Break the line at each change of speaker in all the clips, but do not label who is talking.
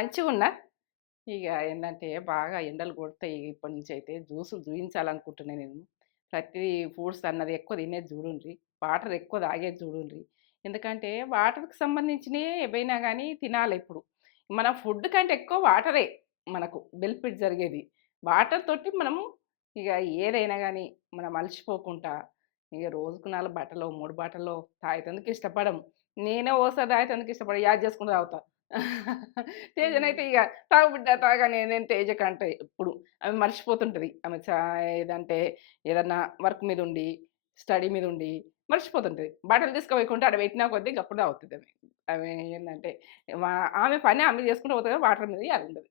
మంచిగా ఉన్నా ఇక ఏంటంటే బాగా ఎండలు కొడతాయి ఇప్పటి నుంచి అయితే జ్యూసులు చూపించాలనుకుంటున్నాను నేను. ప్రతి ఫ్రూట్స్ అన్నది ఎక్కువ తినేది చూడుండ్రి. వాటర్ ఎక్కువ తాగేది చూడుండ్రి. ఎందుకంటే వాటర్కి సంబంధించినవి ఏవైనా కానీ తినాలి ఇప్పుడు. మన ఫుడ్ కంటే ఎక్కువ వాటరే మనకు. బెనిఫిట్ జరిగేది. వాటర్ తోటి మనము ఇక ఏదైనా కానీ మనం అలసిపోకుండా ఇక రోజుకు నాలుగు బట్టలు మూడు బట్టలు తాగేటందుకు ఇష్టపడం నేనే ఓసారి తాగేటందుకు ఇష్టపడ యాద్ చేసుకుంటూ తాగుతా. తేజనైతే ఇక తాగు బిడ్డ తాగానే నేను తేజ కంటే ఎప్పుడు ఆమె మర్చిపోతుంటుంది. ఆమె చా ఏదంటే ఏదన్నా వర్క్ మీద ఉండి స్టడీ మీద ఉండి మర్చిపోతుంటుంది. బట్టలు తీసుకుపోయకుంటే అక్కడ పెట్టినా కొద్దీ అప్పుడు తాగుతుంది ఆమె. ఆమె ఏంటంటే ఆమె పని ఆమె చేసుకుంటూ పోతుంది వాటర్ మీద అది ఉండదు.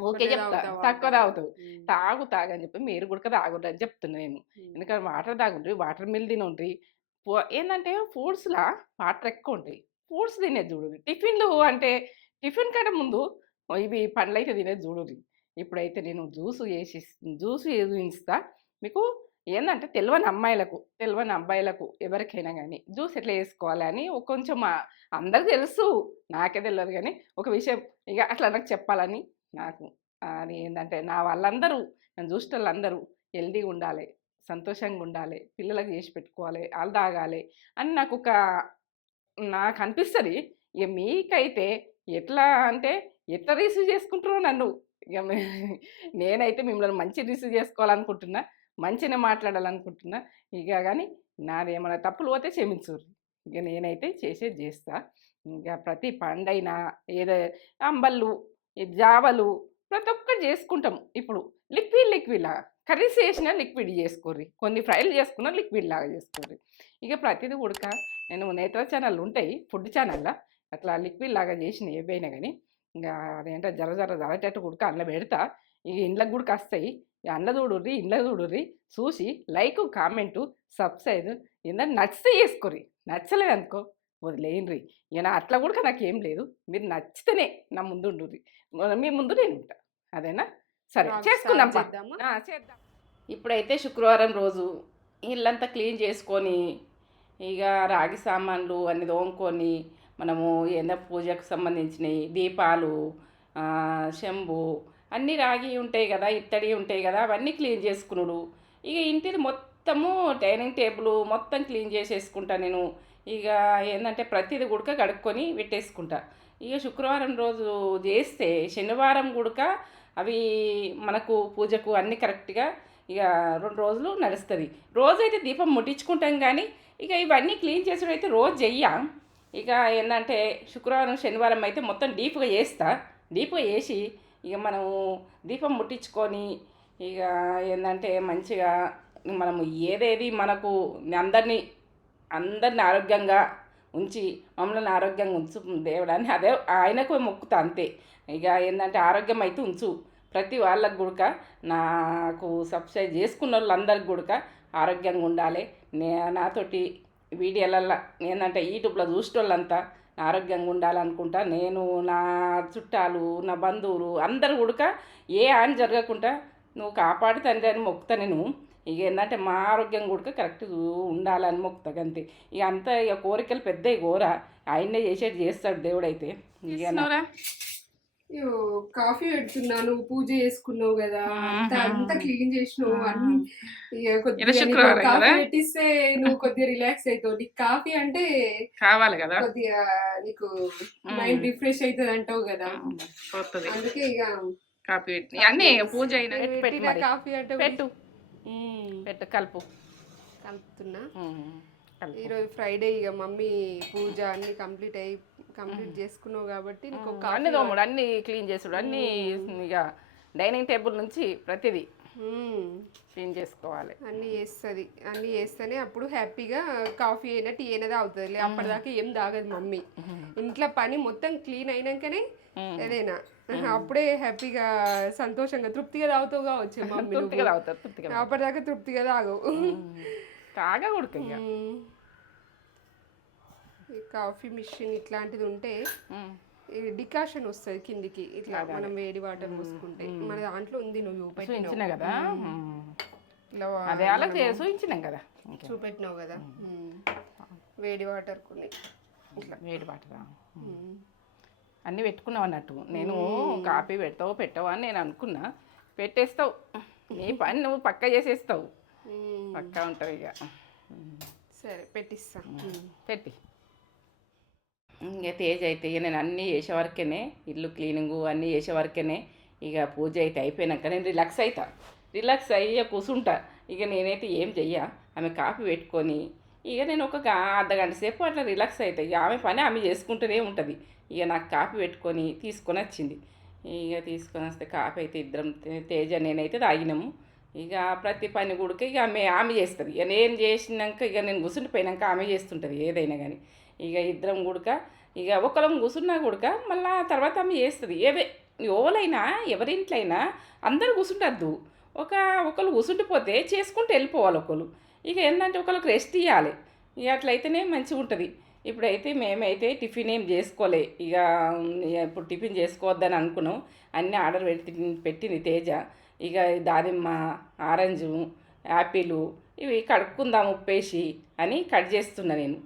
ఓకే చెప్తా. తక్కువ తాగుతావు తాగు తాగని చెప్పి మీరు కూడా తాగుండ్రి అని చెప్తున్నా నేను. ఎందుకంటే వాటర్ తాగుండ్రి వాటర్ మిల్ తినుండ్రి. పో- ఏంటంటే ఫ్రూట్స్లా వాటర్ ఎక్కువ ఉంటాయి. ఫ్రూట్స్ తినేది చూడండి టిఫిన్లు అంటే టిఫిన్ కంటే ముందు ఇవి పండ్లు అయితే తినేది చూడండి ఇప్పుడైతే నేను జ్యూస్ వేసి జ్యూస్ చూపిస్తా మీకు ఏంటంటే తెలియని అమ్మాయిలకు తెలియని అబ్బాయిలకు ఎవరికైనా కానీ జ్యూస్ ఎట్లా వేసుకోవాలి అని ఒక కొంచెం అందరికి తెలుసు నాకే తెలియదు కానీ ఒక విషయం ఇక అట్లా నాకు చెప్పాలని నాకు. అది ఏంటంటే నా వాళ్ళందరూ నన్ను చూసిన వాళ్ళందరూ హెల్దీగా ఉండాలి సంతోషంగా ఉండాలి పిల్లలకు చేసి పెట్టుకోవాలి వాళ్ళు తాగాలి అని నాకు ఒక నాకు అనిపిస్తుంది. ఇక మీకైతే ఎట్లా అంటే ఎట్లా రిసీవ్ చేసుకుంటారో నన్ను. ఇక నేనైతే మిమ్మల్ని మంచి రిసీవ్ చేసుకోవాలనుకుంటున్నా మంచిగా మాట్లాడాలనుకుంటున్నా. ఇక కానీ నాదేమైనా తప్పులు పోతే క్షమించరు ఇక నేనైతే చేసేది చేస్తా. ఇంకా ప్రతి పండైనా ఏదో అంబళ్ళు జావలు ప్రతి ఒక్కటి చేసుకుంటాం. ఇప్పుడు లిక్విడ్ లిక్విడ్ లాగా. కర్రీస్ చేసినా లిక్విడ్ చేసుకోర్రి. కొన్ని ఫ్రైలు చేసుకున్నా లిక్విడ్ లాగా చేసుకోర్రి. ఇక ప్రతిదీ ఉడక. నేను నేత్ర ఛానల్ ఉంటాయి ఫుడ్ ఛానల్లో. అట్లా లిక్విడ్ లాగా చేసిన ఏవైనా కానీ ఇంకా అదేంటో జర జర జరటట్టు ఉడక అందులో పెడతా. ఇక ఇండ్లకు కూడా వస్తాయి. అందులో చూడుర్రి ఇండ్లకు చూడుర్రి చూసి లైక్ కామెంటు సబ్స్క్రైబ్ ఏంటంటే నచ్చితే చేసుకోర్రి. నచ్చలేదు అనుకో వదిలేయండి. ఇక అట్లా కూడా నాకు ఏం లేదు. మీరు నచ్చితేనే నా ముందు ఉండుర్రి మీ ముందు నేను ఉంటా. అదేనా? సరే చేసుకుందాం చేద్దాం. ఇప్పుడైతే శుక్రవారం రోజు ఇల్లంతా క్లీన్ చేసుకొని ఇక రాగి సామాన్లు అన్ని తోముకొని మనము ఏదైనా పూజకు సంబంధించినవి దీపాలు శంభు అన్నీ రాగి ఉంటాయి కదా ఇత్తడి ఉంటాయి కదా అవన్నీ క్లీన్ చేసుకునుడు. ఇక ఇంటిది మొత్తము డైనింగ్ టేబుల్ మొత్తం క్లీన్ చేసేసుకుంటా నేను. ఇక ఏంటంటే ప్రతిది గుడక కడుక్కొని పెట్టేసుకుంటా. ఇక శుక్రవారం రోజు చేస్తే శనివారం గుడక అవి మనకు పూజకు అన్ని కరెక్ట్గా ఇక రెండు రోజులు నడుస్తుంది. రోజైతే దీపం ముట్టించుకుంటాం కానీ ఇక ఇవన్నీ క్లీన్ చేసుడు అయితే రోజు చెయ్యం. ఇక ఏంటంటే శుక్రవారం శనివారం అయితే మొత్తం డీప్గా చేస్తా. డీప్గా చేసి ఇక మనము దీపం ముట్టించుకొని ఇక ఏంటంటే మంచిగా మనము ఏదేది మనకు అందరినీ అందరిని ఆరోగ్యంగా ఉంచి మమ్మల్ని ఆరోగ్యంగా ఉంచు దేవుడని అదే ఆయనకు మొక్కుతా అంతే. ఇక ఏంటంటే ఆరోగ్యం అయితే ఉంచు. ప్రతి వాళ్ళకు గుడక నాకు సబ్స్క్రైబ్ చేసుకున్న వాళ్ళందరికి గుడక ఆరోగ్యంగా ఉండాలి. నే నాతోటి వీడియోలల్లో ఏంటంటే యూట్యూబ్లో చూసిన వాళ్ళంతా ఆరోగ్యంగా ఉండాలనుకుంటా నేను నా చుట్టాలు నా బంధువులు అందరు గుడక ఏ హాని జరగకుండా నువ్వు కాపాడు తండ్రి అని మొక్కుతా నేను. ఇక ఏంటంటే మా ఆరోగ్యం కూడా కరెక్ట్ ఉండాలని మొక్కుతా అంతే ఇక అంతా ఇక కోరికలు పెద్ద కోర ఆయన్నే చేసేది చేస్తాడు దేవుడైతే. ఇక
కాఫీ పెడుతున్నాను పూజ చేసుకున్నావు కదా అంతా క్లీన్ చేసినావు అన్ని. కాఫీ? పెట్టిస్తే నువ్వు కొద్దిగా రిలాక్స్ అవుతావు నీకు కాఫీ అంటే
కావాలి కదా?
కొద్దిగా నీకు మైండ్ రిఫ్రెష్ అవుతుంది అంటావు కదా. అందుకే ఇక
పెట్టి అన్నీ పూజ అయినా.
కాఫీ అంటే
పెట్టు. పెట్టు కలుపు.
కలుపుతున్నా. ఈరోజు ఫ్రైడే ఇక మమ్మీ పూజ అన్ని కంప్లీట్ అయ్యి కంప్లీట్ చేసుకున్నావు కాబట్టి నీకు
అన్ని తోముడు అన్ని క్లీన్ చేసుడు అన్ని ఇక డైనింగ్ టేబుల్ నుంచి ప్రతిదీ. క్లీన్ చేసుకోవాలి.
అన్నీ చేస్తుంది అన్నీ చేస్తేనే అప్పుడు హ్యాపీగా కాఫీ అయినా టీ అయినా తాగుతుంది లే అప్పటిదాకా ఏం తాగదు మమ్మీ. ఇంట్లో పని మొత్తం క్లీన్ అయినాకనే. ఏదైనా. అప్పుడే హ్యాపీగా సంతోషంగా తృప్తిగా తాగుతావు కావచ్చు మమ్మీ
తృప్తిగా. తాగుతారు.
అప్పటిదాకా తృప్తిగా తాగవు.
తాగకూడదు
కాఫీ మిషన్ ఇట్లాంటిది ఉంటే. డికాషన్ వస్తుంది కిందికి. ఇట్లా మనం వేడి వాటర్ పోసుకుంటే. మన దాంట్లో ఉంది నువ్వు
కదా? అదే అలా చూపించినాం కదా.
చూపెట్టినావు కదా. వేడి వాటర్ కొన్ని. ఇట్లా.
వేడి వాటరా అన్నీ పెట్టుకున్నావు అన్నట్టు. నేను కాపీ పెడతావు పెట్టావు అని నేను అనుకున్నా. పెట్టేస్తావు. నీ పని నువ్వు పక్క చేసేస్తావు. పక్కా ఉంటుంది ఇక.
సరే పెట్టిస్తా.
పెట్టి. ఇంకా తేజ్ అయితే ఇక నేను అన్నీ చేసే వరకేనే ఇల్లు క్లీనింగు అన్నీ చేసే వరకేనే ఇక పూజ అయితే అయిపోయినాక నేను రిలాక్స్ అవుతా రిలాక్స్ అయ్యి కూర్చుంటా ఇక నేనైతే ఏం చెయ్య? ఆమె కాఫీ పెట్టుకొని ఇక నేను ఒక అర్ధగంట సేపు అట్లా రిలాక్స్ అవుతా ఇక ఆమె పని ఆమె చేసుకుంటూనే ఉంటుంది. ఇక నాకు కాఫీ పెట్టుకొని తీసుకొని వచ్చింది. ఇక తీసుకొని వస్తే కాఫీ అయితే ఇద్దరం తేజ నేనైతే తాగినాము. ఇక ప్రతి పని కూడా ఇక ఆమె ఆమె చేస్తుంది. ఇక నేను చేసినాక ఇక నేను కూర్చుండిపోయినాక ఆమె చేస్తుంటుంది ఏదైనా కానీ ఇక ఇద్దరం గుడక ఇక ఒకరం కూర్చున్నా గుడక మళ్ళా తర్వాత ఆమె చేస్తుంది. ఏవే ఎవరైనా ఎవరింట్లైనా అందరూ కూర్చుంటద్దు ఒక ఒకరు కూర్చుండిపోతే చేసుకుంటూ వెళ్ళిపోవాలి ఒకరు ఇక ఏంటంటే ఒకరికి రెస్ట్ ఇవ్వాలి ఇక అట్లయితేనే మంచిగా ఉంటుంది. ఇప్పుడైతే మేమైతే టిఫిన్ ఏం చేసుకోలే. ఇక ఇప్పుడు టిఫిన్ చేసుకోవద్దని అనుకున్నాం. అన్నీ ఆర్డర్ పెట్టి పెట్టింది తేజ. ఇక దానిమ్మ ఆరెంజు యాపిల్ ఇవి కడుక్కుందాం ఉప్పేసి అని కట్ చేస్తున్నా నేను.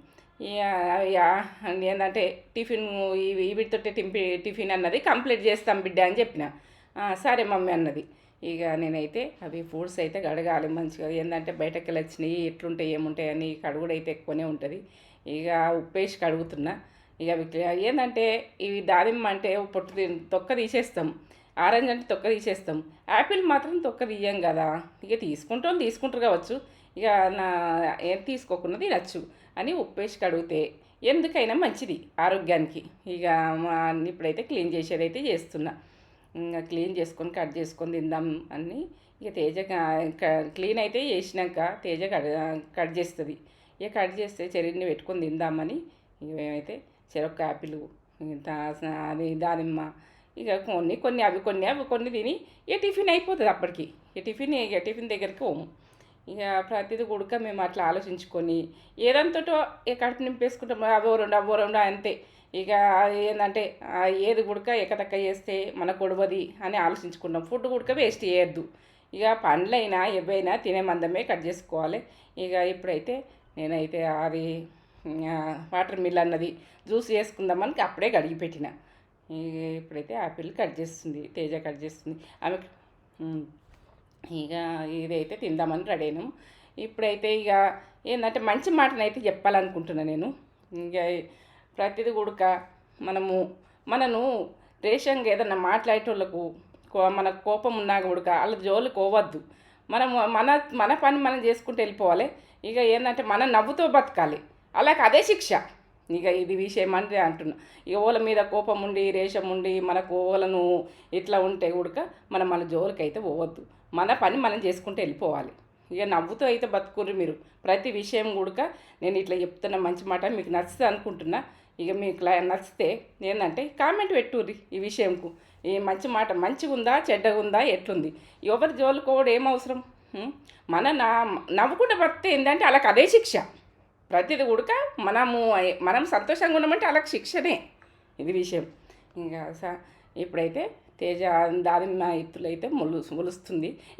ఏంటంటే టిఫిన్ ఇవి వీటితోటే టింపి టిఫిన్ అన్నది కంప్లీట్ చేస్తాం బిడ్డ అని చెప్పిన. సరే మమ్మీ అన్నది. ఇక నేనైతే అవి ఫ్రూట్స్ అయితే కడగాలి మంచిగా. ఏంటంటే బయటకు వెళ్ళి వచ్చినాయి ఎట్లుంటాయి ఏముంటాయి అని కడుగుడు అయితే ఎక్కువనే ఉంటుంది. ఇక ఉప్పేసి కడుగుతున్నా. ఇక అవి ఏంటంటే ఇవి దానిమ్మ అంటే పొట్టు తొక్క తీసేస్తాం. ఆరెంజ్ అంటే తొక్క తీసేస్తాం. యాపిల్ మాత్రం తొక్క తీయం కదా. ఇక తీసుకుంటాం తీసుకుంటారు కావచ్చు. ఇక నా ఏం తీసుకోకుండా తినచ్చు. అని ఉప్పేసి కడిగితే ఎందుకైనా మంచిది ఆరోగ్యానికి. ఇక మా ఇప్పుడైతే క్లీన్ చేసేదైతే చేస్తున్నా. ఇంకా క్లీన్ చేసుకొని కట్ చేసుకొని తిందాం అని ఇక తేజ క- క్లీన్ అయితే చేసినాక తేజ కట్ కట్ చేస్తుంది. ఇక కట్ చేస్తే చెరిని పెట్టుకొని తిందామని ఇక మేమైతే చెరొక్క యాపిల్ అది దానిమ్మ ఇక కొన్ని కొన్ని అవి కొన్ని అవి కొన్ని తిని ఇక టిఫిన్ అయిపోతుంది అప్పటికి. ఇక టిఫిన్ ఇక టిఫిన్ దగ్గరికి పోము. ఇక ప్రతిదీ గుడక మేము అట్లా ఆలోచించుకొని ఏదంతటో ఇక కడుపు నింపేసుకుంటాం. అవో రెండు అవో రెండు అంతే. ఇక ఏంటంటే ఏది గుడక ఎక్కదక్క చేస్తే మన కొడవది అని ఆలోచించుకుంటాం. ఫుడ్ గుడక వేస్ట్ చేయొద్దు. ఇక పండ్లైనా ఏవైనా తినే మందమే కట్ చేసుకోవాలి. ఇక ఇప్పుడైతే నేనైతే అది వాటర్ మిల్ అన్నది జ్యూస్ చేసుకుందామని అప్పుడే కడిగి పెట్టిన. ఇక ఇప్పుడైతే ఆపిల్ కట్ చేస్తుంది తేజ కట్ చేస్తుంది. ఆమె ఇక ఇదైతే తిందామని రెడీ అయినాం ఇప్పుడైతే ఇక ఏంటంటే మంచి మాటనైతే చెప్పాలనుకుంటున్నా నేను. ఇక ప్రతిది కూడక మనము మనను రేషంగా ఏదన్నా మాట్లాడేటోళ్ళకు కో- మన కోపం ఉన్నా కూడక వాళ్ళ జోలు కోవద్దు మనము మన మన పని మనం చేసుకుంటూ వెళ్ళిపోవాలి. ఇక ఏంటంటే మనం నవ్వుతో బతకాలి. అలాగే అదే శిక్ష. ఇక ఇది విషయం అంటే అంటున్నా. ఇక ఓల మీద కోపం ఉండి రేషం ఉండి మనకు ఓలను ఇట్లా ఉంటే కూడక మనం మన జోలికి అయితే పోవద్దు. మన పని మనం చేసుకుంటూ వెళ్ళిపోవాలి. ఇక నవ్వుతూ అయితే బతుకుర్రు మీరు. ప్రతి విషయం కూడక నేను ఇట్లా చెప్తున్న మంచి మాట మీకు నచ్చుతుంది అనుకుంటున్నా. ఇక మీకు నచ్చితే ఏంటంటే కామెంట్ పెట్టుర్రి ఈ విషయంకు. ఈ మంచి మాట మంచిగా ఉందా చెడ్డగా ఉందా ఎట్లుంది? ఎవరి జోలుకోవడం ఏం అవసరం? మన నా నవ్వుకుంటే బతితే ఏంటంటే వాళ్ళకి అదే శిక్ష. ప్రతిది కూడక మనము మనం సంతోషంగా ఉన్నామంటే వాళ్ళకి శిక్షనే. ఇది విషయం. ఇంకా స ఇప్పుడైతే తేజ దానిమ్మ ఇత్తులు అయితే ములు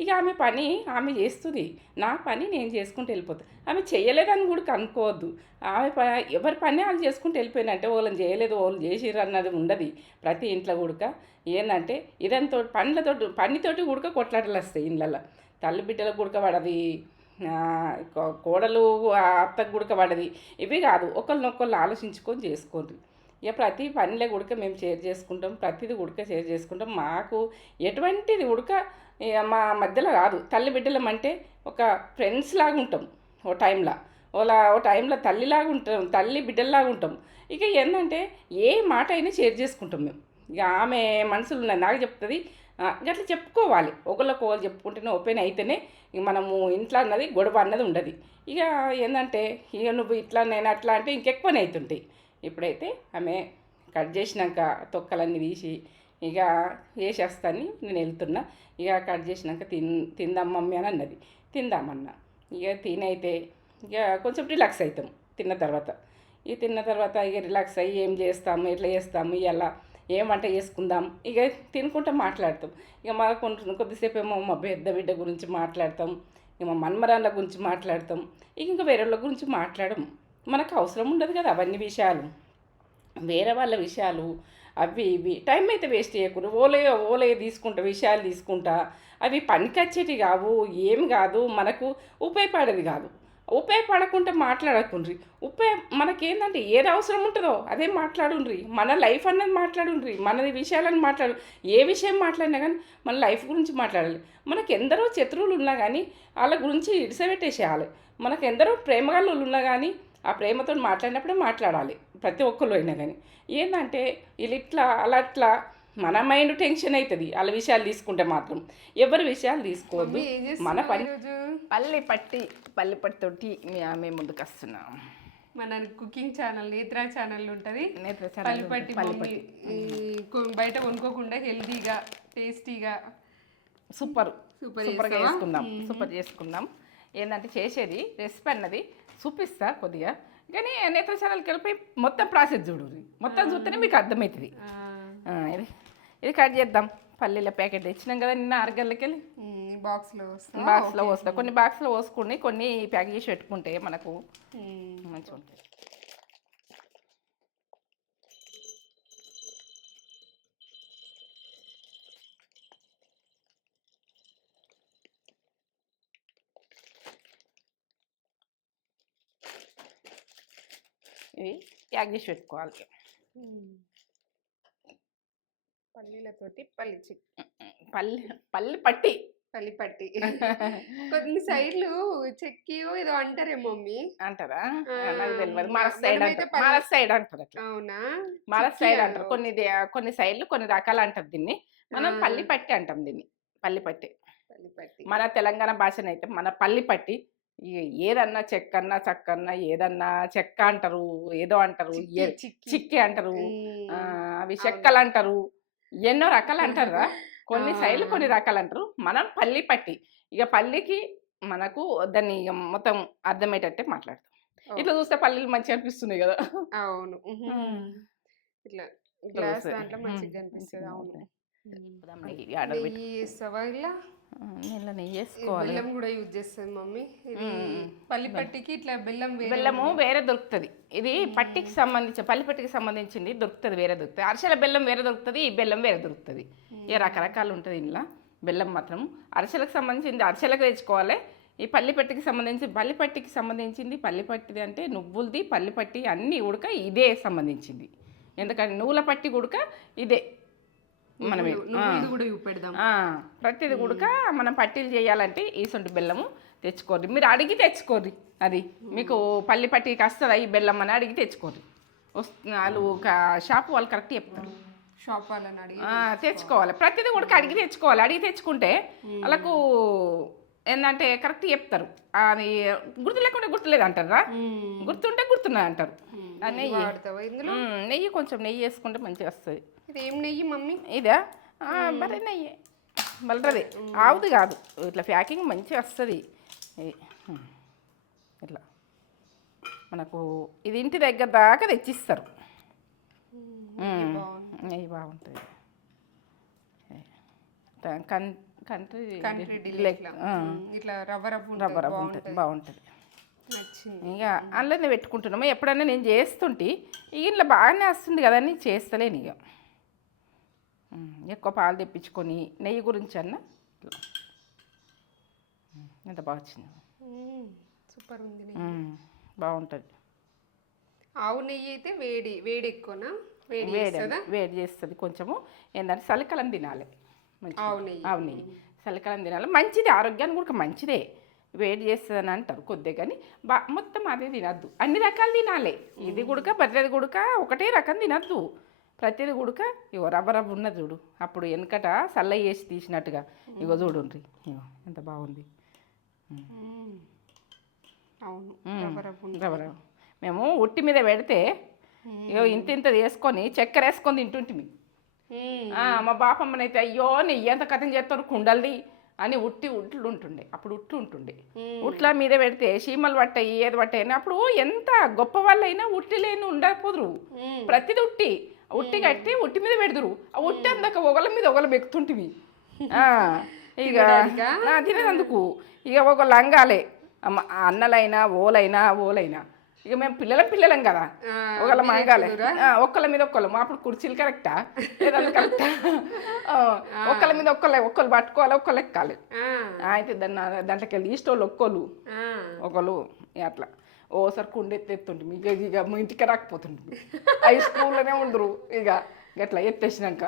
ఇక ఆమె పని ఆమె చేస్తుంది. నా పని నేను చేసుకుంటూ వెళ్ళిపోతాను ఆమె చేయలేదని కూడా అనుకోవద్దు ఆమె ప ఎవరి పని వాళ్ళు చేసుకుంటూ వెళ్ళిపోయినంటే వాళ్ళని చేయలేదు వాళ్ళు చేసిర్రు అన్నది ఉండదు ప్రతి ఇంట్లో కూడక. ఏంటంటే ఇదంతో పండ్లతో పనితోటి కూడక కొట్లాటలు వస్తాయి ఇండ్లలో తల్లి బిడ్డలకు గుడక పడది. కోడలు అత్తకు గుడక పడది. ఇవి కాదు ఒకరినొకళ్ళు ఆలోచించుకొని చేసుకోండి ఇక ప్రతి పనిలో గుడక మేము షేర్ చేసుకుంటాం ప్రతిది ఉడక షేర్ చేసుకుంటాం. మాకు ఎటువంటిది ఉడక ఇక మా మధ్యలో రాదు. తల్లి బిడ్డలం అంటే ఒక ఫ్రెండ్స్ లాగా ఉంటాం ఓ టైంలో ఓలా ఓ టైంలో తల్లిలాగా ఉంటాం తల్లి బిడ్డల్లాగా ఉంటాం. ఇక ఏంటంటే ఏ మాట అయినా షేర్ చేసుకుంటాం మేము. ఇక ఆమె మనసులో ఉన్నది నాకు చెప్తుంది అట్లా గట్లా చెప్పుకోవాలి. ఒకళ్ళకి ఒకరు చెప్పుకుంటేనే ఓపెన్ అయితేనే ఇక మనము ఇంట్లో అన్నది గొడవ అన్నది ఉండదు. ఇక ఏంటంటే ఇక నువ్వు ఇట్లా నేను అట్లా అంటే ఇంకెక్కువనే అవుతుంటాయి ఇప్పుడైతే ఆమె కట్ చేసినాక తొక్కలన్నీ తీసి ఇక వేసేస్తాను నేను వెళ్తున్నా. ఇక కట్ చేసినాక తిన్ తిందాం మమ్మీ అని అన్నది. తిందామన్నా. ఇక తినైతే ఇక కొంచెం రిలాక్స్ అవుతాం తిన్న తర్వాత. ఇక తిన్న తర్వాత ఇక రిలాక్స్ అయ్యి ఏం చేస్తాము ఎట్లా చేస్తాము ఇలా ఏం వంట చేసుకుందాం ఇక తినుకుంటూ మాట్లాడతాం. ఇక మా కొంచెం కొద్దిసేపు ఏమో మా పెద్ద బిడ్డ గురించి మాట్లాడతాం ఇక మా మన్మరాళ్ళ గురించి మాట్లాడతాం ఇక ఇంకా వేరే వాళ్ళ గురించి మాట్లాడడం మనకు అవసరం ఉండదు కదా అవన్నీ విషయాలు. వేరే వాళ్ళ విషయాలు అవి ఇవి. టైం అయితే వేస్ట్ చేయకూడదు ఓలే ఓలే తీసుకుంటా విషయాలు తీసుకుంటా. అవి పనికొచ్చేటి కావు ఏం కాదు మనకు ఉపయోగపడేది కాదు. ఉపయోగపడకుండా మాట్లాడకుండ్రి. ఉపయోగ మనకేందంటే ఏది అవసరం ఉంటుందో అదే మాట్లాడుండ్రి. మన లైఫ్ అన్నది మాట్లాడుండ్రి. మనది విషయాలను మాట్లాడు ఏ విషయం మాట్లాడినా కానీ మన లైఫ్ గురించి మాట్లాడాలి. మనకు ఎందరో శత్రువులు ఉన్నా కానీ వాళ్ళ గురించి ఇడిసబెట్టేసేయాలి. మనకు ఎందరో ప్రేమగాళ్ళు ఉన్నా కానీ ఆ ప్రేమతో మాట్లాడినప్పుడే మాట్లాడాలి ప్రతి ఒక్కళ్ళు అయినా కానీ ఏంటంటే వీళ్ళు ఇట్లా అలా అట్లా మన మైండ్ టెన్షన్ అవుతుంది వాళ్ళ విషయాలు తీసుకుంటే మాత్రం. ఎవరి విషయాలు తీసుకోవద్దు. మన పని పల్లి పట్టి పల్లి పట్టితోటి మేము ముందుకు వస్తున్నాం.
మన కుకింగ్ ఛానల్ నేత్రా ఛానల్ ఉంటుంది. పల్లిపట్టి బయట కొనుక్కోకుండా హెల్తీగా టేస్టీగా.
సూపర్.
సూపర్
సూపర్గా? చేసుకుందాం. సూపర్ చేసుకుందాం. ఏంటంటే చేసేది రెసిపీ అన్నది చూపిస్తా కొద్దిగా. కానీ నేత్ర ఛానల్కి వెళ్ళిపోయి మొత్తం ప్రాసెస్ చూడు మొత్తం చూస్తేనే మీకు అర్థమవుతుంది. ఇది. ఇది కట్ చేద్దాం. పల్లీల ప్యాకెట్ తెచ్చినాం కదా నిన్న అరగల్లకి వెళ్ళి.
బాక్స్లో
బాక్స్లో పోస్తా కొన్ని బాక్స్లో పోసుకుని కొన్ని ప్యాక్ చేసి పెట్టుకుంటే మనకు మంచిగా ఉంటుంది ఇవి ప్యాక్ చేసి పెట్టుకోవాలి.
పల్లీలతోటి పల్లి
పల్లి పల్లి పట్టి.
పల్లిపట్టి కొన్ని సైడ్లు చెక్కియో ఏదో అంటారే? మమ్మీ
అంటారా నాకు తెలియదు మన సైడ్
పల్లి-
మన సైడ్ అంటారు
అవునా?
మన
చిక్కీ
సైడ్. అంటారు. కొన్ని కొన్ని సైడ్లు కొన్ని రకాలు అంటారు దీన్ని. మనం. పల్లి పట్టి అంటాం దీన్ని. పల్లి పట్టి. మన తెలంగాణ భాషనైతే మన పల్లి పట్టి ఇక ఏదన్నా చెక్కన్నా చక్కన్నా ఏదన్నా చెక్క అంటారు ఏదో అంటారు
చిక్కీ,
ఏ-
చిక్కీ.
చిక్కి అంటారు. ఆ, అవి చెక్కలు అంటారు ఎన్నో రకాలు అంటారా కొన్ని
ఆ.
శైలు కొన్ని రకాలు అంటారు మనం పల్లి పట్టి ఇక పల్లికి మనకు దాన్ని ఇక మొత్తం అర్థమయ్యేటట్టే మాట్లాడతాం
ఓ.
ఇట్లా చూస్తే పల్లీలు మంచిగా అనిపిస్తున్నాయి కదా
అవును ఉహు. ఇట్లా గ్లాస్. దాంట్లో
ఉమ్,
మంచిగా కనిపిస్తుంది
మంచిగా
అవును.
నెయ్యి
నెయ్యి వేస్తావా ఇలా?
నీళ్ళ నెయ్యి
ఈ
వేసుకోవాలి.
బెల్లం కూడా యూజ్ చేస్తుంది మమ్మీ. ఇది. పల్లి పట్టికి ఇట్లా బెల్లం
బెల్లము వేరే దొరుకుతుంది. ఇది పట్టికి సంబంధించి పల్లి పట్టికి సంబంధించింది దొరుకుతుంది వేరే దొరుకుతుంది. అరిసెల బెల్లం వేరే దొరుకుతుంది ఈ బెల్లం వేరే దొరుకుతుంది. ఏ రకరకాలు ఉంటుంది ఇంట్లో బెల్లం మాత్రం. అరిసెలకు సంబంధించింది అరిసెలకు తెచ్చుకోవాలి. ఈ పల్లిపట్టికి సంబంధించి పల్లిపట్టికి సంబంధించింది పల్లిపట్టిది అంటే నువ్వులది పల్లిపట్టి అన్నీ ఉడక ఇదే సంబంధించింది. ఎందుకంటే నువ్వుల పట్టి ఉడక ఇదే.
కూడా
ఆ, ప్రతిది ఉడక మనం పట్టీలు చేయాలంటే ఈసొంటి బెల్లము తెచ్చుకోర్రి. మీరు అడిగి తెచ్చుకోర్రి అది. మీకు పల్లి పట్టీకి వస్తుందా ఈ బెల్లం అని అడిగి తెచ్చుకోర్రి. వస్తు వాళ్ళు ఒక షాప్ వాళ్ళు కరెక్ట్ చెప్తారు.
షాప్ వాళ్ళని అడిగి
తెచ్చుకోవాలి. ప్రతిదీ ఉడక అడిగి తెచ్చుకోవాలి. అడిగి తెచ్చుకుంటే వాళ్ళకు ఏంటంటే కరెక్ట్ చెప్తారు. అది గుర్తు లేకుంటే గుర్తులేదు అంటారా. గుర్తుంటే గుర్తున్నాయి అంటారు నెయ్యి నెయ్యి. కొంచెం నెయ్యి వేసుకుంటే మంచిగా వస్తుంది.
ఇది ఏం నెయ్యి మమ్మీ?
ఇదా? మరి నెయ్యి. బలరది ఆవుది కాదు. ఇట్లా ప్యాకింగ్ మంచిగా వస్తుంది. ఇట్లా. మనకు ఇది ఇంటి దగ్గర దాకా తెచ్చిస్తారు. నెయ్యి బాగుంటుంది. కన్ కంట్రీ
ఇట్లా. రవ్వ రవ్వ
రవ్వ ఉంటుంది
బాగుంటుంది.
ఇక అందులోనే పెట్టుకుంటున్నాము. ఎప్పుడైనా నేను చేస్తుంటే ఇక ఇంట్లో బాగానే వస్తుంది కదా అని చేస్తలేను ఇక. ఎక్కువ పాలు తెప్పించుకొని నెయ్యి గురించి అన్న ఎంత బాగా వచ్చింది.
సూపర్ ఉంది
బాగుంటుంది.
ఆవు నెయ్యి అయితే వేడి వేడి ఎక్కువనా? వేడి
వేడి
చేస్తుందా?
వేడి చేస్తుంది కొంచెము. ఏంటంటే చలికాలం తినాలి.
ఆవు నెయ్యి.
చలికాలం తినాలి. మంచిది. ఆరోగ్యానికి కూడా మంచిదే. వేడి చేస్తుందని అంటారు కొద్దిగా కానీ. బా మొత్తం అదే తినద్దు. అన్ని రకాలు తినాలి. ఇది గుడక ప్రతిది గుడక ఒకటే రకం తినద్దు. ప్రతిది గుడక ఇగో రవ్వ రవ్వ ఉన్నది చూడు. అప్పుడు వెనకట సల్ల వేసి తీసినట్టుగా. ఇగో చూడుండ్రి. ఇగో ఎంత బాగుంది.
అవును. రవ్వ రవ్వ
మేము ఉట్టి మీద పెడితే ఇగో ఇంత ఇంత వేసుకొని చక్కెర వేసుకొని తింటుంటిమి. మా బాపమ్మనైతే అయ్యో నెయ్యి ఎంత కథం చేస్తారు కుండల్ది అని ఉట్టి ఉట్లు ఉంటుండే అప్పుడు ఉట్లు ఉంటుండే. ఉట్ల మీద పెడితే చీమలు పట్టాయి ఏది పట్టాయి అప్పుడు ఎంత గొప్ప వాళ్ళైనా ఉట్టి లేని ఉండకపోదురు. ప్రతిది ఉట్టి. ఉట్టి కట్టి ఉట్టి మీద పెడదురు. ఆ ఉట్టి అందాక ఒకళ్ళ మీద ఒకళ్ళు బెక్కుతుంటివి ఆ, ఇక తినేదందుకు. ఇక ఒక లంగాలే. అమ్మ అన్నలైనా ఓలైనా ఓలైనా. ఇక మేము పిల్లలం పిల్లలం కదా. ఒకళ్ళ మంగాలే ఒక్కళ్ళ మీద ఒక్కళ్ళం. అప్పుడు కుర్చీలు కరెక్టా? ఏదన్నా కరెక్టా? ఒక్కళ్ళ మీద ఒక్కళ్ళ. ఒక్కళ్ళు పట్టుకోవాలి ఒక్కళ్ళు ఎక్కాలి. అయితే దాన్ని దాంట్లోకి వెళ్ళి ఇష్టోళ్ళు ఒక్కళ్ళు.
ఆ.
ఒకళ్ళు అట్లా. ఓసారి కుండెత్తి ఎత్తుంటే ఇక ఇక మా ఇంటికి రాకపోతుంటే హై స్కూల్లోనే ఉండరు. ఇక గట్లా ఎత్తేసినాక.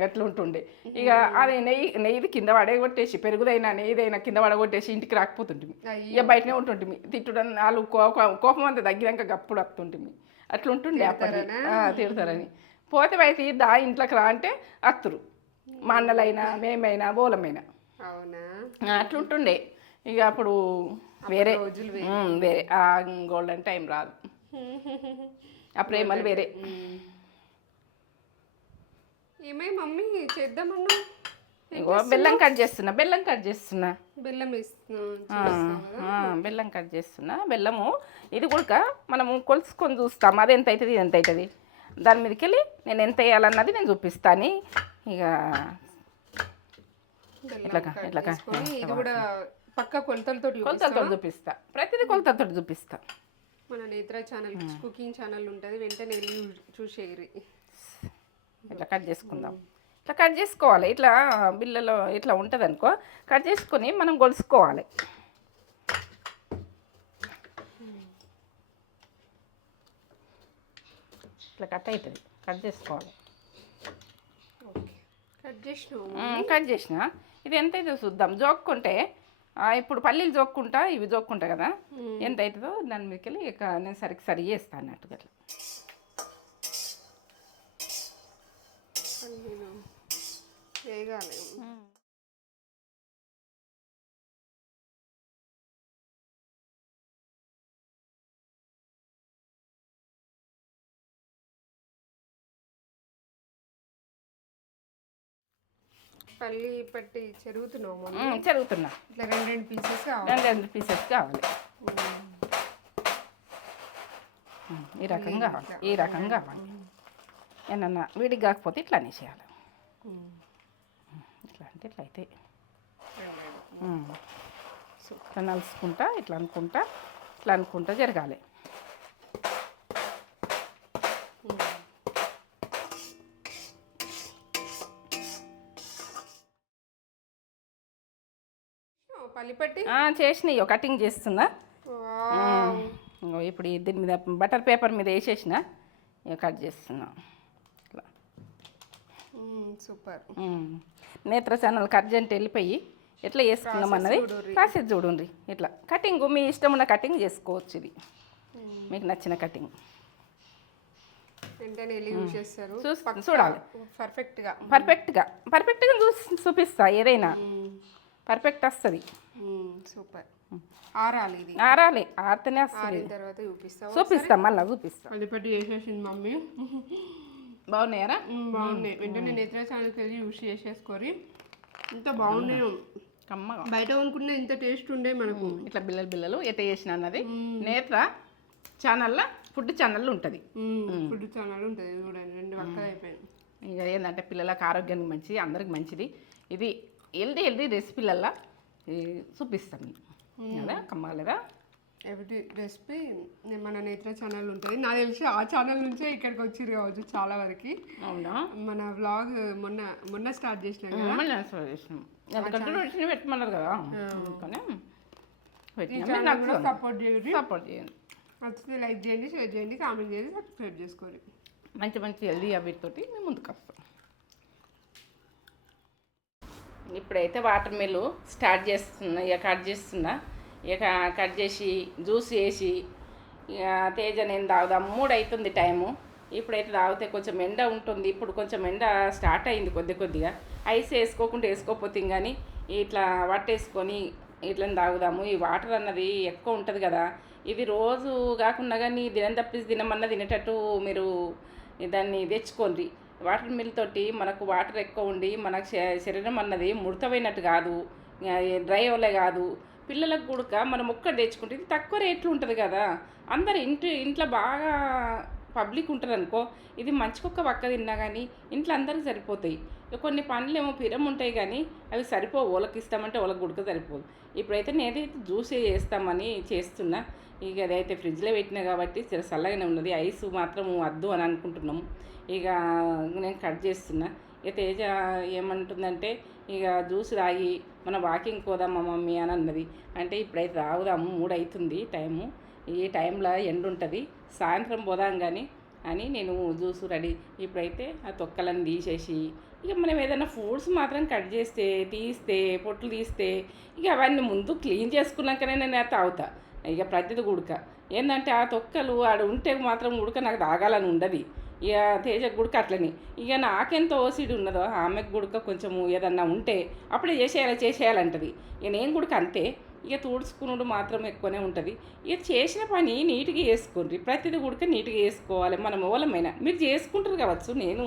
గట్ల ఉంటుండే ఇక అది నెయ్యి నెయ్యిది కింద పడగొట్టేసి పెరుగుదైనా నెయ్యిదైనా కింద పడగొట్టేసి ఇంటికి రాకపోతుంటిమి.
అయ్యో.
ఇక బయటనే ఉంటుంటిమి. తిట్టడం వాళ్ళు కోపం కోపం అంతా తగ్గినాక గప్పుడు వస్తుంటిమి అట్లా ఉంటుండే అప్పటి తిడతారని? పోతే బయట దా ఇంట్లోకి రా అంటే అత్తురు. మా అన్నలైనా మేమైనా బోలమైనా.
అవునా?
ఆ, అట్లా ఉంటుండే ఇక అప్పుడు వేరే. వేరే. గోల్డెన్ టైం రాదు. ఆ ప్రేమలు వేరే.
ఏమే మమ్మీ చేద్దామన్నా?
ఇగో బెల్లం కట్ చేస్తున్నా బెల్లం కట్ చేస్తున్నా.
బెల్లం
బెల్లం కట్ చేస్తున్నా. బెల్లము ఇది కూడా మనము కొలుసుకొని చూస్తాం. అది ఎంత అవుతుంది ఇది ఎంత అవుతుంది దాని మీదకి వెళ్ళి నేను ఎంత వేయాలన్నది నేను చూపిస్తాను. ఇక ఇట్లాగా,
ఇది కూడా పక్క కొలతలతో
కొలతలతో చూపిస్తా. ప్రతిదీ కొలతలతో చూపిస్తా.
మన నేత్ర ఛానల్ కుకింగ్ ఛానల్ ఉంటుంది వెంటనే చూసేయరి
ఇట్లా కట్ చేసుకుందాం. ఇట్లా కట్ చేసుకోవాలి. ఇట్లా బిల్లలో ఇట్లా ఉంటుంది అనుకో కట్ చేసుకొని మనం గొలుసుకోవాలి. ఇట్లా కట్ అవుతుంది కట్ చేసుకోవాలి.
కట్
చేసిన. ఇది ఎంత అవుతుందో చూద్దాం. జోక్కుంటే ఇప్పుడు పల్లీలు జోక్కుంటా ఇవి జోక్కుంటా కదా? ఎంత అవుతుందో దాని మీదకి వెళ్ళి ఇక నేను సరికి సరి చేస్తాను అన్నట్టుగా
వేగాలి. పల్లి పట్టి చెరుగుతున్నావు మమ్మీ
మ్మ్, చెరుగుతున్నా.
ఇట్లా రెండు రెండు పీసెస్ కావాలి.
రెండు రెండు పీసెస్ కావాలి మ్మ్, ఈ రకం కావాలి. ఈ రకం కావాలి. ఏమన్నా వీడికి కాకపోతే ఇట్లా అనేసేయాలి ఇట్లా అంటే ఇట్లా అయితే. ఇట్లా నలుసుకుంటా ఇట్లా అనుకుంటా ఇట్లా అనుకుంటా జరగాలి. ఆ, చేసినాయి. కటింగ్ చేస్తున్నా. ఇప్పుడు దీని మీద బటర్ పేపర్ మీద వేసేసిన. కట్ చేస్తున్నా.
సూపర్.
నేత్ర ఛానల్ అర్జెంట్ వెళ్ళిపోయి ఎట్లా చేసుకున్నాం అన్నది? ప్రాసెస్ చూడండి ఇట్లా. కటింగ్ మీ ఇష్టం ఉన్న కటింగ్ చేసుకోవచ్చు ఇది. మీకు నచ్చిన కటింగ్. చూడాలి.
పర్ఫెక్ట్గా
పర్ఫెక్ట్గా. పర్ఫెక్ట్గా చూసి చూపిస్తా ఏదైనా. పర్ఫెక్ట్ వస్తుంది.
సూపర్. ఆరాలి
ఆరాలి ఆరితేనే వస్తుంది. చూపిస్తా మళ్ళీ చూపిస్తా.
మమ్మీ.
బాగున్నాయారా?
బాగున్నాయి. వెంటనే నేత్ర ఛానల్కి వెళ్ళి యూజ్ చేసేసుకొని ఇంత బాగున్నాయి.
కమ్మగా.
బయట కొనుక్కున్న ఇంత టేస్ట్ ఉండే మనకు.
ఇట్లా బిల్లలు బిల్లలు ఎట్ట చేసిన అన్నది. నేత్ర ఛానల్లో ఫుడ్ ఛానల్ ఉంటుంది.
ఫుడ్ ఛానల్ ఉంటుంది చూడండి. రెండు అయిపోయింది
ఇక ఏంటంటే పిల్లలకు ఆరోగ్యానికి మంచిది అందరికి మంచిది. ఇది హెల్దీ హెల్దీ రెసిపీలల్లా ఇది చూపిస్తాం మీకు కదా కమ్మాలేదా
ఎవ్రీ రెసిపీ మన నేత్ర ఛానల్ ఉంటుంది. నాకు తెలిసి ఆ ఛానల్ నుంచే ఇక్కడికి వచ్చిర్రు కావచ్చు చాలా వరకు.
అవునా?
మన వ్లాగ్ మొన్న మొన్న స్టార్ట్ చేసినాం కదా.
చేసినాం. ఎందుకంటే పెట్టమన్నారు కదా.
కూడా సపోర్ట్ చేయండి.
సపోర్ట్ చేయండి.
నచ్చితే లైక్ చేయండి షేర్ చేయండి కామెంట్ చేయండి సబ్స్క్రైబ్ చేసుకోండి.
మంచి మంచి హెల్దీ అవితోటి మేము ముందుకు వస్తాం. ఇప్పుడైతే వాటర్ మిల్లు స్టార్ట్ చేస్తున్నా ఇక కట్ చేస్తున్నా. ఇక కట్ చేసి జ్యూస్ వేసి ఇక తేజ నేను తాగుదాం. మూడు అవుతుంది టైము. ఇప్పుడైతే తాగితే కొంచెం ఎండ ఉంటుంది. ఇప్పుడు కొంచెం ఎండ స్టార్ట్ అయింది కొద్ది కొద్దిగా. ఐస్ వేసుకోకుండా వేసుకోకపోతే కానీ ఇట్లా వట్టేసుకొని ఇట్లా తాగుదాము. ఈ వాటర్ అన్నది ఎక్కువ ఉంటుంది కదా. ఇది రోజు కాకుండా కానీ దినం తప్పించి దినమన్నా తినేటట్టు మీరు దాన్ని తెచ్చుకోండి. వాటర్ మిల్ తోటి మనకు వాటర్ ఎక్కువ ఉండి మనకు శ- శరీరం అన్నది ముడతపోయినట్టు కాదు. డ్రై అవ్వలే కాదు. పిల్లలకు కూడా మనం ఒక్కటి తెచ్చుకుంటే ఇది తక్కువ రేట్లు ఉంటుంది కదా. అందరు ఇంటి ఇంట్లో బాగా పబ్లిక్ ఉంటుంది అనుకో ఇది మంచికొక్క పక్క తిన్నా కానీ ఇంట్లో అందరికి సరిపోతాయి. కొన్ని కొన్ని ఏమో పిరం ఉంటాయి కానీ అవి సరిపోవు. వాళ్ళకి ఇస్తామంటే వాళ్ళకి గుడక సరిపోదు. ఇప్పుడైతే నేనైతే జ్యూస్ చేస్తామని చేస్తున్నా. ఇక అదైతే ఫ్రిడ్జ్లో పెట్టినా కాబట్టి చాలా చల్లగానే ఉన్నది. ఐస్ మాత్రం వద్దు అని అనుకుంటున్నాము. ఇక నేను కట్ చేస్తున్నా. ఇక తేజ ఏమంటుందంటే ఇక జ్యూస్ తాగి మన వాకింగ్ పోదామా మమ్మీ అని అన్నది. అంటే ఇప్పుడైతే రావుదాము మూడు అవుతుంది టైము. ఈ టైంలో ఎండ ఉంటుంది. సాయంత్రం పోదాం కానీ అని నేను జ్యూస్ రెడీ. ఇప్పుడైతే ఆ తొక్కలను తీసేసి ఇక మనం ఏదైనా ఫ్రూట్స్ మాత్రం కట్ చేస్తే తీస్తే పొట్లు తీస్తే ఇక అవన్నీ ముందు క్లీన్ చేసుకున్నాకనే నేను అది తాగుతా. ఇక ప్రతిది ఉడక. ఏంటంటే ఆ తొక్కలు ఆడ ఉంటే మాత్రం ఉడక నాకు తాగాలని ఉండదు. ఇక తేజ గుడక అట్లని. ఇక నాకెంత ఓసిడి ఉన్నదో ఆమెకు గుడక కొంచెం ఏదన్నా ఉంటే అప్పుడే చేసేయాలి చేసేయాలంటది ఇక నేను గుడక అంతే. ఇక తుడుచుకునుడు మాత్రం ఎక్కువనే ఉంటుంది. ఇక చేసిన పని నీట్గా చేసుకోండి. ప్రతిదీ ఉడక నీట్గా వేసుకోవాలి మనం మూలమైన మీరు చేసుకుంటారు కావచ్చు నేను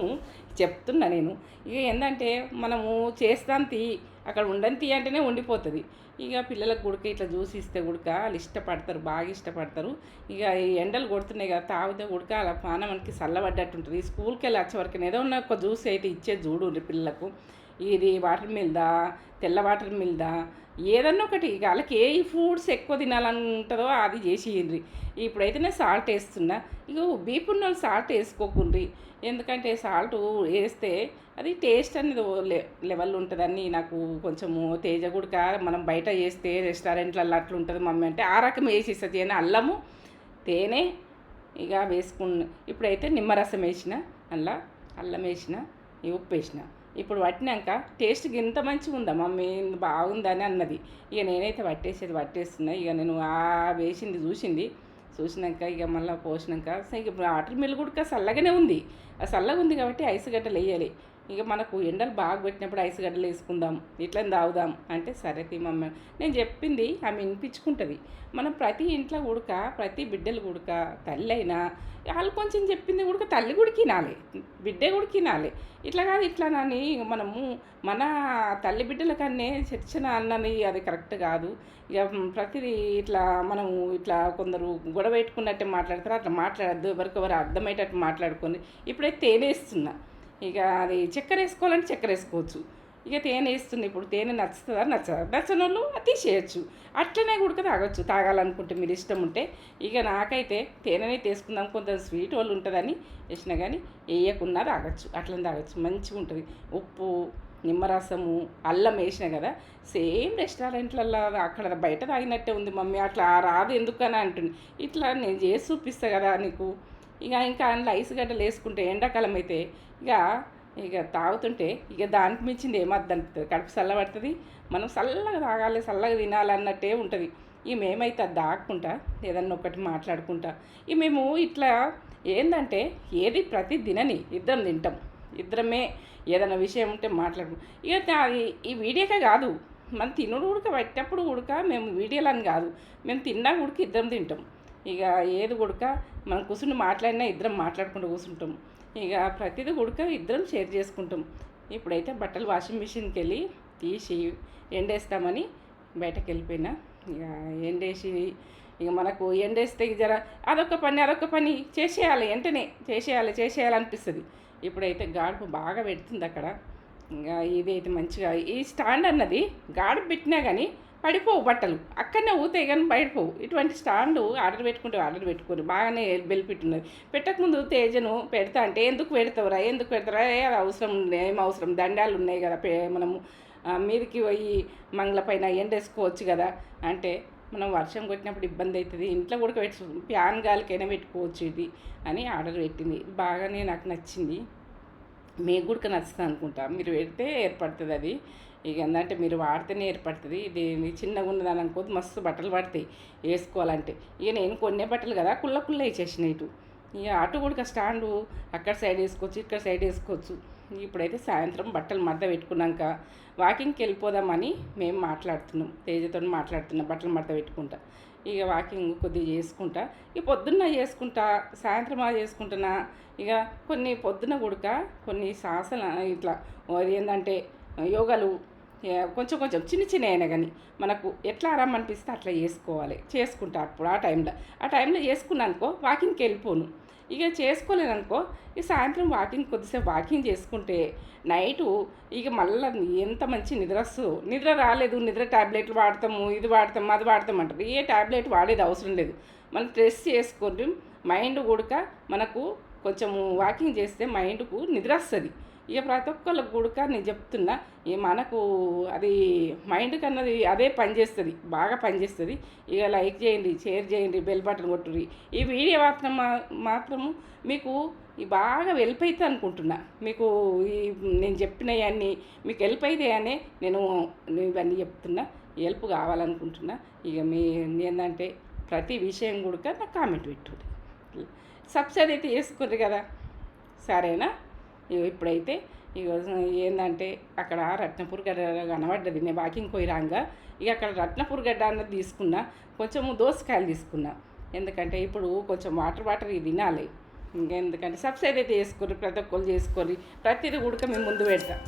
చెప్తున్నా నేను. ఇక ఏంటంటే మనము చేస్తాంతి అక్కడ ఉండని తీ అంటేనే ఉండిపోతుంది. ఇక పిల్లలకు గుడక ఇట్లా జ్యూస్ ఇస్తే గుడక వాళ్ళు ఇష్టపడతారు బాగా ఇష్టపడతారు. ఇక ఈ ఎండలు కొడుతున్నాయి కదా తాగితే గుడక అలా పాన మనకి చల్లబడ్డట్టు ఉంటుంది. స్కూల్కి వెళ్ళి వచ్చే వరకు ఏదో ఉన్న ఒక జ్యూస్ అయితే ఇచ్చేది చూడు పిల్లలకు. ఇది వాటర్ మిల్దా తెల్ల వాటర్ మిల్దా ఏదన్నా ఒకటి. ఇక వాళ్ళకి ఏ ఫ్రూట్స్ ఎక్కువ తినాలని అది చేసేయండి. ఇప్పుడైతే నేను సాల్ట్ వేస్తున్నా. ఇక బీప్ ఉన్న వాళ్ళు సాల్ట్ వేసుకోకుండ్రి. ఎందుకంటే సాల్ట్ వేస్తే అది టేస్ట్ అనేది లెవెల్ ఉంటుంది లెవెల్ ఉంటుందని నాకు కొంచెము తేజ గుడక మనం బయట చేస్తే రెస్టారెంట్లలో అట్లా ఉంటుంది మమ్మీ అంటే ఆ రకం వేసి ఇస్తుంది అని అల్లము తేనె ఇక వేసుకున్న ఇప్పుడైతే నిమ్మరసం వేసిన అలా అల్లం వేసిన ఈ ఉప్పు వేసిన. ఇప్పుడు పట్టినాక టేస్ట్ ఇంత మంచిగా ఉందా మమ్మీ? బాగుందని అన్నది. ఇక నేనైతే పట్టేసేది పట్టేస్తున్నా ఇక నేను ఆ వేసింది చూసింది. చూసినాక ఇక మళ్ళీ పోసినాక సరే ఇక వాటర్ మిల్ కూడా చల్లగానే ఉంది. ఆ చల్లగా ఉంది కాబట్టి ఐస్ గడ్డలు వేయాలి. ఇక మనకు ఎండలు బాగా పెట్టినప్పుడు ఐస్ గడ్డలు వేసుకుందాం ఇట్లా తాగుదాం అంటే సరే తీ మమ్మ. నేను చెప్పింది ఆమె వినిపించుకుంటుంది. మనం ప్రతి ఇంట్లో ఉడక ప్రతి బిడ్డలు ఉడక తల్లి అయినా వాళ్ళు కొంచెం చెప్పింది ఉడక తల్లి కూడా తినాలి బిడ్డ కూడా తినాలి. ఇట్లా కాదు ఇట్లా అని మనము మన తల్లి బిడ్డల కన్నే చర్చన అన్నది అది కరెక్ట్ కాదు. ఇక ప్రతిదీ ఇట్లా మనము ఇట్లా కొందరు గొడవ పెట్టుకున్నట్టే మాట్లాడతారు అట్లా మాట్లాడద్దు ఎవరికెవరు అర్థమయ్యేటట్టు మాట్లాడుకొని ఇప్పుడైతే తేనేస్తున్నా ఇక అది చక్కెర వేసుకోవాలంటే చక్కెర వేసుకోవచ్చు ఇక తేనె వేస్తుంది ఇప్పుడు తేనె నచ్చుతుందా? నచ్చదా? నచ్చని వాళ్ళు తీసేయచ్చు. అట్లనే కూడా తాగొచ్చు. తాగాలనుకుంటే మీరు ఇష్టం ఉంటే. ఇక నాకైతే తేనెనే తీసుకుందాం కొంత స్వీట్ వాళ్ళు ఉంటుందని వేసినా కానీ వేయకున్నా తాగొచ్చు. అట్లనే తాగొచ్చు. మంచిగా ఉంటుంది. ఉప్పు నిమ్మరసము అల్లం వేసిన కదా సేమ్ రెస్టారెంట్లలో అక్కడ బయట తాగినట్టే ఉంది మమ్మీ. అట్లా రాదు ఎందుకని అంటుంది. ఇట్లా నేను చేసి చూపిస్తా కదా నీకు. ఇక ఇంకా అందులో ఐస్ గడ్డలు వేసుకుంటే ఎండాకాలం అయితే ఇక ఇక తాగుతుంటే ఇక దానికి మించింది ఏమద్దనిపిస్తుంది కడుపు చల్లబడుతుంది. మనం చల్లగా తాగాలి చల్లగా తినాలన్నట్టే ఉంటుంది. ఇక మేమైతే అది దాక్కుంటా ఏదన్నా ఒకటి మాట్లాడుకుంటా. ఇక మేము ఇట్లా ఏంటంటే ఏది ప్రతి దినని ఇద్దరం తింటాం. ఇద్దరమే ఏదైనా విషయం ఉంటే మాట్లాడు ఇక అది ఈ- వీడియోకే కాదు. మనం తినుడు ఉడక పెట్టేప్పుడు ఉడక మేము వీడియోలని కాదు. మేము తిన్నా ఉడక ఇద్దరం తింటాం. ఇక ఏది ఉడక మనం కూర్చుని మాట్లాడినా ఇద్దరం మాట్లాడుకుంటూ కూర్చుంటాం ఇక ప్రతిదీ ఉడక ఇద్దరం షేర్ చేసుకుంటాం. ఇప్పుడైతే బట్టలు వాషింగ్ మిషన్కి వెళ్ళి తీసి ఎండేస్తామని బయటకు వెళ్ళిపోయినా ఇక ఎండేసి ఇక మనకు ఎండేస్తే జర అదొక పని అదొక పని చేసేయాలి వెంటనే. చేసేయాలి చేసేయాలనిపిస్తుంది ఇప్పుడైతే గాడుపు బాగా పెడుతుంది అక్కడ. ఇంకా ఇదైతే మంచిగా ఈ స్టాండ్ అన్నది గాడుపు పెట్టినా కానీ పడిపోవు బట్టలు. అక్కడనే ఊతాయి కానీ బయటపోవు. ఇటువంటి స్టాండ్ ఆర్డర్ పెట్టుకుంటే ఆర్డర్ పెట్టుకోరు. బాగానే బెనిఫిట్ ఉన్నది. పెట్టకముందు తేజను పెడతా అంటే ఎందుకు పెడతావురా? ఎందుకు పెడతారా ఏ అది అవసరం ఏం అవసరం? దండాలు ఉన్నాయి కదా మనము మీదకి పోయి మంగళ పైన ఎండేసుకోవచ్చు కదా అంటే మనం వర్షం కొట్టినప్పుడు ఇబ్బంది అవుతుంది ఇంట్లో కూడా పెట్టు ప్యాన్ గాలికైనా పెట్టుకోవచ్చు ఇది అని ఆర్డర్ పెట్టింది. బాగానే నాకు నచ్చింది. మీకు కూడా నచ్చుతుంది అనుకుంటా. మీరు పెడితే ఏర్పడుతుంది అది. ఇక ఏంటంటే మీరు వాడితేనే ఏర్పడుతుంది ఇది చిన్నగా ఉన్నదని అనుకోదు మస్తు బట్టలు పడతాయి వేసుకోవాలంటే. ఇక నేను కొన్నే బట్టలు కదా కుళ్ళ కుళ్ళ వేసేసిన ఇటు. ఇక అటు కూడా స్టాండు అక్కడ సైడ్ వేసుకోవచ్చు ఇక్కడ సైడ్ వేసుకోవచ్చు. ఇప్పుడైతే సాయంత్రం బట్టలు మడత పెట్టుకున్నాక వాకింగ్కి వెళ్ళిపోదామని మేము మాట్లాడుతున్నాం. తేజతో మాట్లాడుతున్నాం బట్టలు మడత పెట్టుకుంటా. ఇక వాకింగ్ కొద్దిగా చేసుకుంటా. ఇక పొద్దున్న చేసుకుంటా సాయంత్రం అది చేసుకుంటున్నా. ఇక కొన్ని పొద్దున గుడక కొన్ని శ్వాసలు ఇట్లా అది ఏంటంటే యోగాలు కొంచెం కొంచెం చిన్న చిన్న అయినా కానీ మనకు ఎట్లా ఆరాం అనిపిస్తే అట్లా చేసుకోవాలి. చేసుకుంటా అప్పుడు ఆ టైంలో ఆ టైంలో చేసుకున్నానుకో వాకింగ్కి వెళ్ళిపోను. ఇక చేసుకోలేననుకో ఈ సాయంత్రం వాకింగ్ కొద్దిసేపు వాకింగ్ చేసుకుంటే నైటు ఇక మళ్ళీ ఎంత మంచి నిద్ర వస్తుందో. నిద్ర రాలేదు నిద్ర టాబ్లెట్లు వాడతాము ఇది వాడతాము అది వాడతాం అంటారు. ఏ టాబ్లెట్ వాడేది అవసరం లేదు. మనం స్ట్రెస్ చేసుకొని మైండ్ కూడక మనకు కొంచెము వాకింగ్ చేస్తే మైండ్కు నిద్ర వస్తుంది. ఇక ప్రతి ఒక్కళ్ళకి కూడక నేను చెప్తున్నా ఇక మనకు అది మైండ్ కన్నది అదే పనిచేస్తుంది బాగా పనిచేస్తుంది ఇక లైక్ చేయండి షేర్ చేయండి బెల్ బటన్ కొట్టుర్రి ఈ వీడియో మాత్రం మాత్రము మీకు బాగా హెల్ప్ అవుతుంది అనుకుంటున్నా. మీకు ఈ నేను చెప్పినవన్నీ మీకు హెల్ప్ అవుతాయనే నేను ఇవన్నీ చెప్తున్నా. హెల్ప్ కావాలనుకుంటున్నా. ఇక మీ ఏంటంటే ప్రతి విషయం కూడా నాకు కామెంట్ పెట్టు సబ్స్క్రైబ్ అయితే వేసుకుర్రు కదా. సరేనా? ఇప్పుడైతే ఇక ఏంటంటే అక్కడ రత్నపూర్ గడ్డ కనబడ్డది. నేను వాకింగ్ పోయి రాగా ఇక అక్కడ రత్నపూర్ గడ్డ అన్నది తీసుకున్నా. కొంచెం దోసకాయలు తీసుకున్నా. ఎందుకంటే ఇప్పుడు కొంచెం వాటర్ వాటర్ ఇది తినాలి. ఇంకెందుకంటే సబ్సైడ్ అయితే చేసుకోరు ప్రతి ఒక్కరు చేసుకోరు ప్రతిదీ ఉడక మేము ముందు పెడతాం.